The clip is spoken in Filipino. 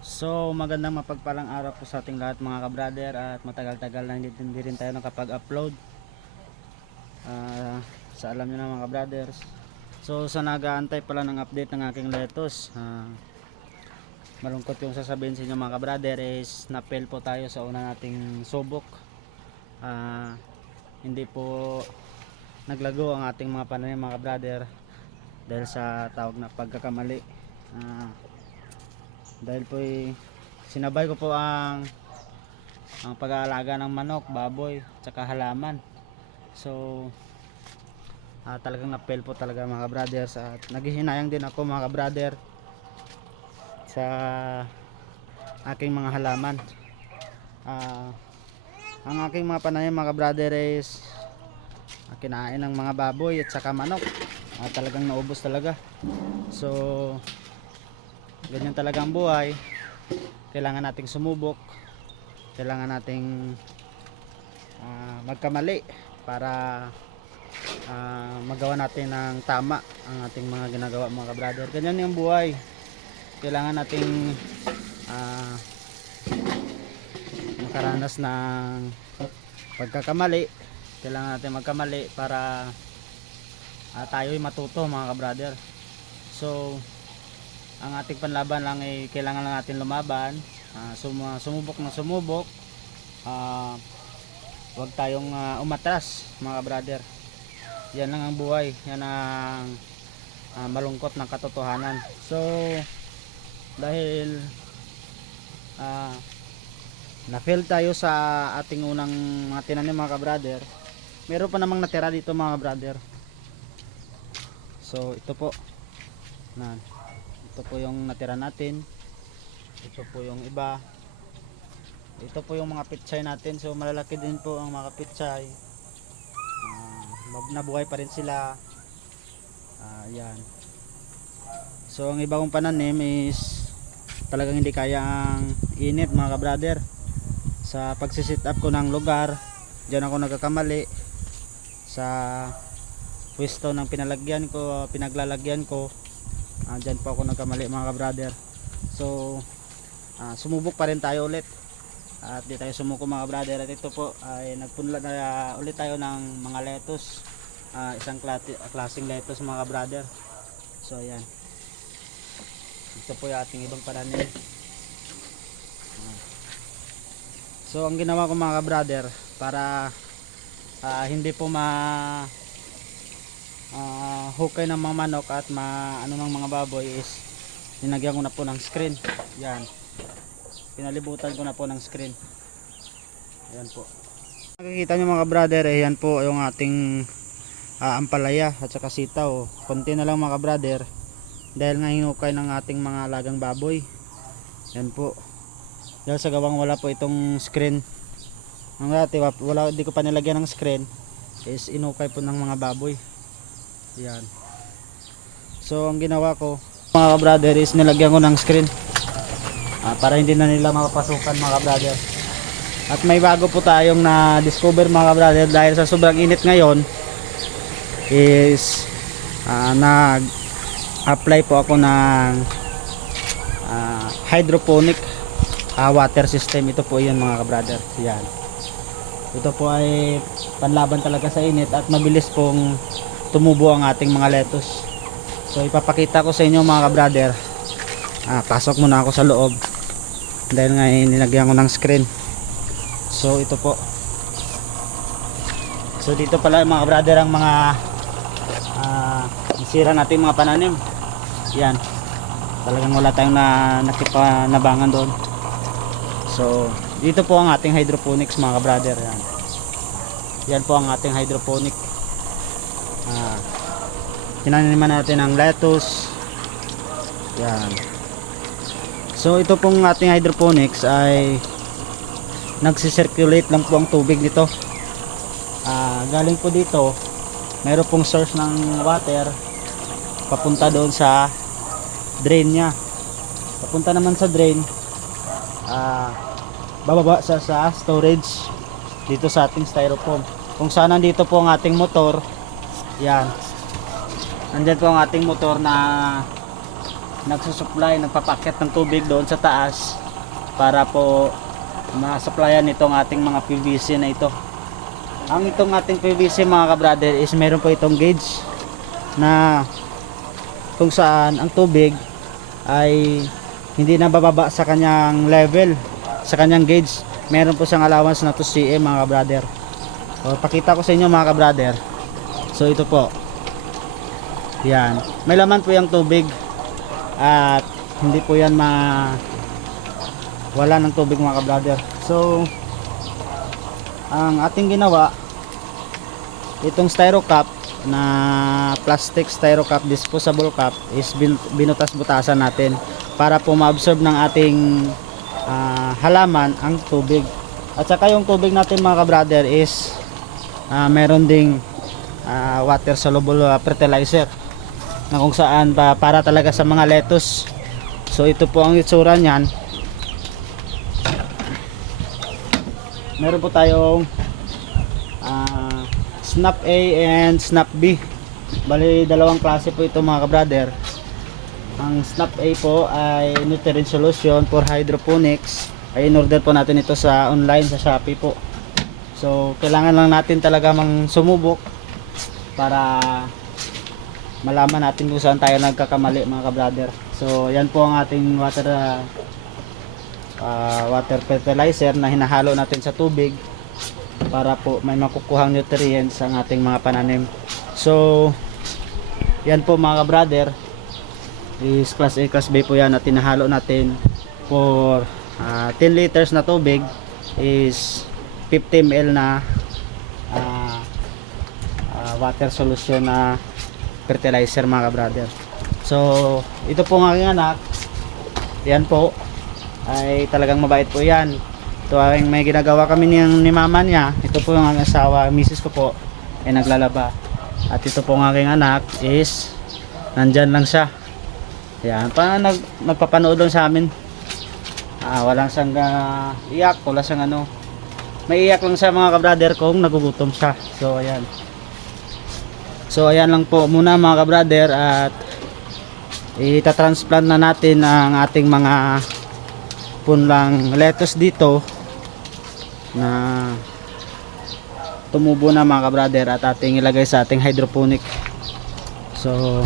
So magandang mapagpalang araw po sa ating lahat mga ka-brother, at matagal-tagal na hindi rin tayo nakapag-upload. Sa alam nyo na mga ka-brothers. So sa nag-aantay pala ng update ng aking lettuce, malungkot yung sasabihin sa inyo mga ka-brother is na-fail po tayo sa una nating subok. Hindi po naglago ang ating mga pananim mga ka-brother dahil sa tawag na pagkakamali. Dahil po sinabay ko po ang pag-aalaga ng manok, baboy, tsaka halaman. So talagang na-fail po talaga mga brothers, at naghihinayang din ako mga brother sa aking mga halaman. Ang aking mga pananim mga brother is kinain ng mga baboy at saka manok. Talagang naubos talaga. So ganyan talaga ang buhay. Kailangan nating sumubok, kailangan nating magkamali para magawa natin ng tama ang ating mga ginagawa mga brother. Ganyan yung buhay. Kailangan nating makaranas ng pagkakamali. Kailangan natin magkamali para tayo'y matuto mga brother. So ang ating panlaban lang ay kailangan lang natin lumaban, sumubok na sumubok. Huwag tayong umatras mga brother. Yan lang ang buhay, yan ang malungkot ng katotohanan. So dahil na-fail tayo sa ating unang mga tinanim mga brother, meron pa namang natira dito mga brother. So ito po na, ito po yung natira natin, ito po yung iba, ito po yung mga pitsay natin. So malalaki din po ang mga pitsay, nabuhay pa rin sila. Yan. So ang iba kong pananim is talagang hindi kaya ang init mga brother. Sa pagsisit up ko ng lugar, dyan ako nagkakamali sa pwesto ng pinaglalagyan ko. Dyan po ako nagkamali mga brother. So sumubok pa rin tayo ulit, at di tayo sumuko mga brother. At ito po ay nagpunla na ulit tayo ng mga lettuce, isang klaseng lettuce mga brother. So ayan, ito po yung ating ibang pananim. So ang ginawa ko mga brother para hindi po hukay ng mga manok at ano ng mga baboy is ninagyan ko na po ng screen. Yan, pinalibutan ko na po ng screen. Ayan po, nakikita nyo mga brother, yan po yung ating ampalaya at saka sitaw. Konti na lang mga brother dahil nga hinukay ng ating mga alagang baboy. Yan po, dahil sa gawang wala po itong screen. Ang dati di ko pa nilagyan ng screen is inukay po ng mga baboy. Yan. So ang ginawa ko mga brother is nilagyan ko ng screen para hindi na nila mapapasukan mga brother. At may bago po tayong na discover mga brother, dahil sa sobrang init ngayon is nag apply po ako ng hydroponic water system. Ito po yun mga brother. Yan, ito po ay panlaban talaga sa init at mabilis pong tumubo ang ating mga lettuce. So ipapakita ko sa inyo mga brother. Pasok muna ako sa loob dahil nga nilagyan ko ng screen. So ito po, so dito pala mga brother ang mga nasira natin mga pananim. Yan, talagang wala tayong nakipanabangan doon. So dito po ang ating hydroponics mga brother. Yan po ang ating hydroponic. Tinaniman natin ang lettuce. Yan. So ito pong ating hydroponics ay nagsisirculate lang po ang tubig nito. Galing po dito, mayroon pong source ng water papunta doon sa drain nya. Papunta naman sa drain, bababa sa storage dito sa ating styrofoam, kung saan nandito po ang ating motor. Yan, nandyan po ang ating motor na nagsusupply, nagpapakyat ng tubig doon sa taas para po ma-supplyan itong ating mga PVC na ito. Ang itong ating PVC mga ka-brother is meron po itong gauge na kung saan ang tubig ay hindi na bababa sa kanyang level, sa kanyang gauge. Meron po siyang allowance na 2 cm mga ka-brother. So, pakita ko sa inyo mga ka-brother. So ito po, yan, may laman po yung tubig at hindi po yan wala ng tubig mga ka-brother. So ang ating ginawa, itong styro cup na plastic styro cup, disposable cup, is binutas-butasan natin para po ma-absorb ng ating halaman ang tubig. At saka yung tubig natin mga ka-brother is meron ding water soluble fertilizer na kung saan para talaga sa mga lettuce. So ito po ang itsura niyan. Meron po tayong Snap A and Snap B. Bali dalawang klase po ito mga ka-brother. Ang Snap A po ay nutrient solution for hydroponics. Ay in-order po natin ito sa online sa Shopee po. So kailangan lang natin talaga sumubok para malaman natin kung saan tayo nagkakamali mga ka-brother. So yan po ang ating water fertilizer na hinahalo natin sa tubig para po may makukuhang nutrients ang ating mga pananim. So yan po mga ka-brother is class A, class B po yan at hinahalo natin for 10 liters na tubig is 50 ml na water solution na fertilizer mga ka-brother. So ito po ang aking anak, yan po ay talagang mabait po yan. Ito ay may ginagawa kami ni mama niya. Ito po yung aking asawa, misis ko po ay naglalaba. At ito po ang aking anak is nandyan lang siya. Yan, nagpapanood lang sa amin. Walang siyang iyak, wala siyang ano. May iyak lang siya mga ka-brother kung nagugutom siya. So ayan. So ayan lang po muna mga ka-brother at itatransplant na natin ang ating mga punlang lettuce dito na tumubo na mga ka-brother at ating ilagay sa ating hydroponic. So